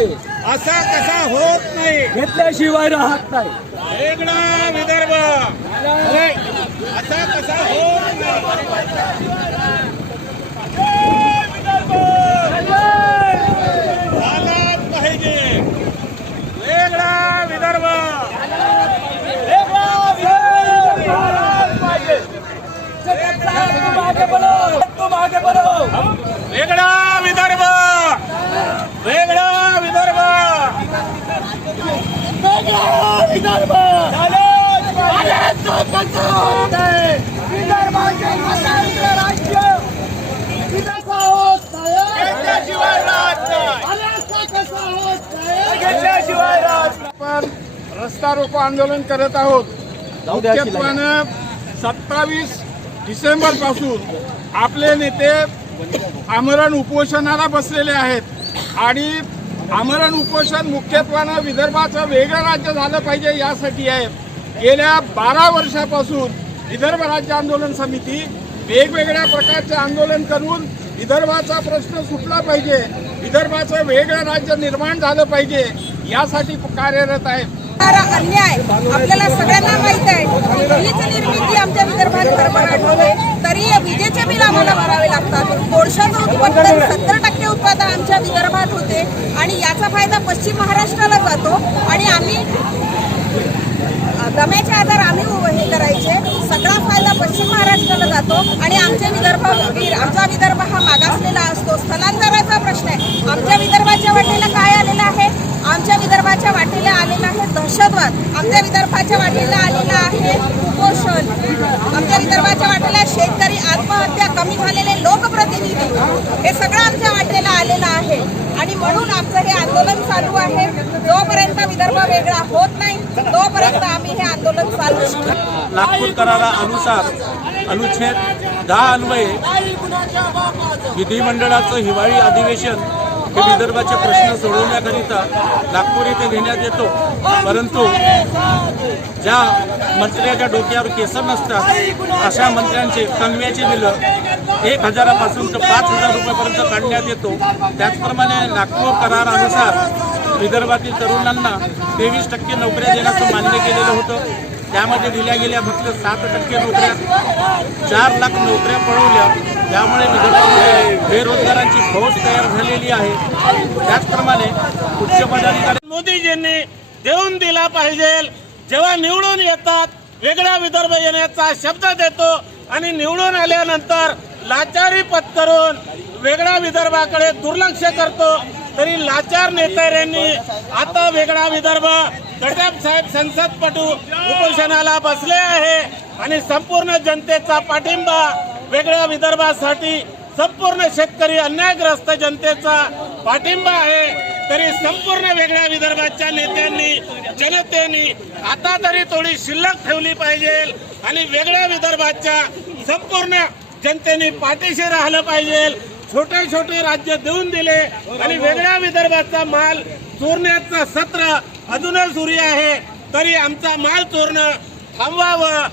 पाहिजे असा कसा होत नाही. घेतल्याशिवाय राहत नाही. वेगळा विदर्भ. असा कसा होत नाही झालाच पाहिजे वेगळा विदर्भ मागे बढो तू मागे बढो वेगळा विदर्भ वेगळा विदर्भ विदर्भ विदर्भाचे स्वतंत्र राज्य विदर्भ होत नाही घेतल्याशिवाय राहत नाही. अरे असं कसं होत नाही घेतल्याशिवाय राहत आपण रस्ता रोको आंदोलन करत आहोत मुख्यत्वानं सत्तावीस डिसेंबरपासून आपले नेते आमरण उपोषणाला बसलेले आहेत. आणि आमरण उपोषण मुख्यत्वानं विदर्भाचं वेगळं राज्य झालं पाहिजे यासाठी आहे. गेल्या बारा वर्षापासून विदर्भ राज्य आंदोलन समिती वेगवेगळ्या प्रकारचे आंदोलन करून विदर्भाचा प्रश्न सुटला पाहिजे विदर्भाचं वेगळं राज्य निर्माण झालं पाहिजे यासाठी कार्यरत आहेत. अन्याय आपल्याला सगळ्यांना माहीत आहे. वीज निर्मिती आमच्या विदर्भात भरभराट तरी विजेचे बिल आम्हाला भरावे लागतात. कोळशाचं उत्पादन सत्तर टक्के उत्पादन आमच्या विदर्भात होते आणि याचा फायदा पश्चिम महाराष्ट्राला जातो आणि आम्ही दम्याचे आधार आम्ही हे करायचे. सगळा फायदा पश्चिम महाराष्ट्राला जातो आणि आमचे विदर्भ आमचा विदर्भ हा मागासलेला असतो. स्थलांतराचा प्रश्न आहे. आमच्या विदर्भाच्या वाटेला काय आलेलं आहे? आमच्या विदर्भाच्या वाटेला आलेला आहे दहशतवाद. आमच्या विदर्भाच्या वाटेला आलेला आहे कुपोषण. आमच्या विदर्भाच्या वाटेला शेतकरी आत्महत्या कमी झालेले लोकप्रतिनिधी. हे सगळं आमच्या वाटेला आलेलं आहे. आणि म्हणून आमचं हे आंदोलन चालू आहे. जोपर्यंत विदर्भ वेगळा होत नाही. तोपर्यंत आम्ही हे आंदोलन चालू नागपूर करारा अनुसार अनुच्छेद दहा अन्वये विधिमंडळाचं हिवाळी अधिवेशन हे विदर्भाचे प्रश्न सोडवण्याकरिता नागपूर येथे घेण्यात येतो. परंतु ज्या मंत्र्याच्या डोक्यावर केस नसतात अशा मंत्र्यांचे कंगव्याची बिलं एक हजारापासून तर पाच हजार रुपयापर्यंत काढण्यात येतो. त्याचप्रमाणे नागपूर करारानुसार विदर्भातील तरुणांना तेवीस टक्के नोकऱ्या देण्याचं मान्य केलेलं होतं. त्यामध्ये दिल्या गेल्या फक्त सात टक्के नोकऱ्या. चार लाख नोकऱ्या पळवल्या. त्यामुळे विदर्भामध्ये बेरोजगारांची फौज तयार झालेली आहे. त्याचप्रमाणे उच्च पदाधिकारी मोदीजींनी देऊन दिला पाहिजे. जेव्हा निवडून येतात वेगळा विदर्भ येण्याचा शब्द देतो आणि निवडून आल्यानंतर लाचारी पत्करून वेगळ्या विदर्भाकडे दुर्लक्ष करतो. तरी लाचार नेत्यांनी आता वेगळा विदर्भ गडदाप साहेब संसदपटू उपोषणाला बसले आहे आणि संपूर्ण जनतेचा पाठिंबा वेगळ्या विदर्भासाठी संपूर्ण शेतकरी अन्यायग्रस्त जनतेचा पाठिंबा आहे. तरी संपूर्ण वेगळ्या विदर्भाच्या नेत्यांनी जनतेने आता तरी थोडी शिल्लक ठेवली पाहिजे आणि वेगळ्या विदर्भाच्या संपूर्ण जनतेने पाठीशी राहिलं पाहिजे. छोटे छोटे राज्य देऊन दिले आणि वेगळ्या विदर्भाचा माल चोरण्याचं सत्र अजूनच सुरू आहे. तरी आमचा माल चोरणं थांबवावं.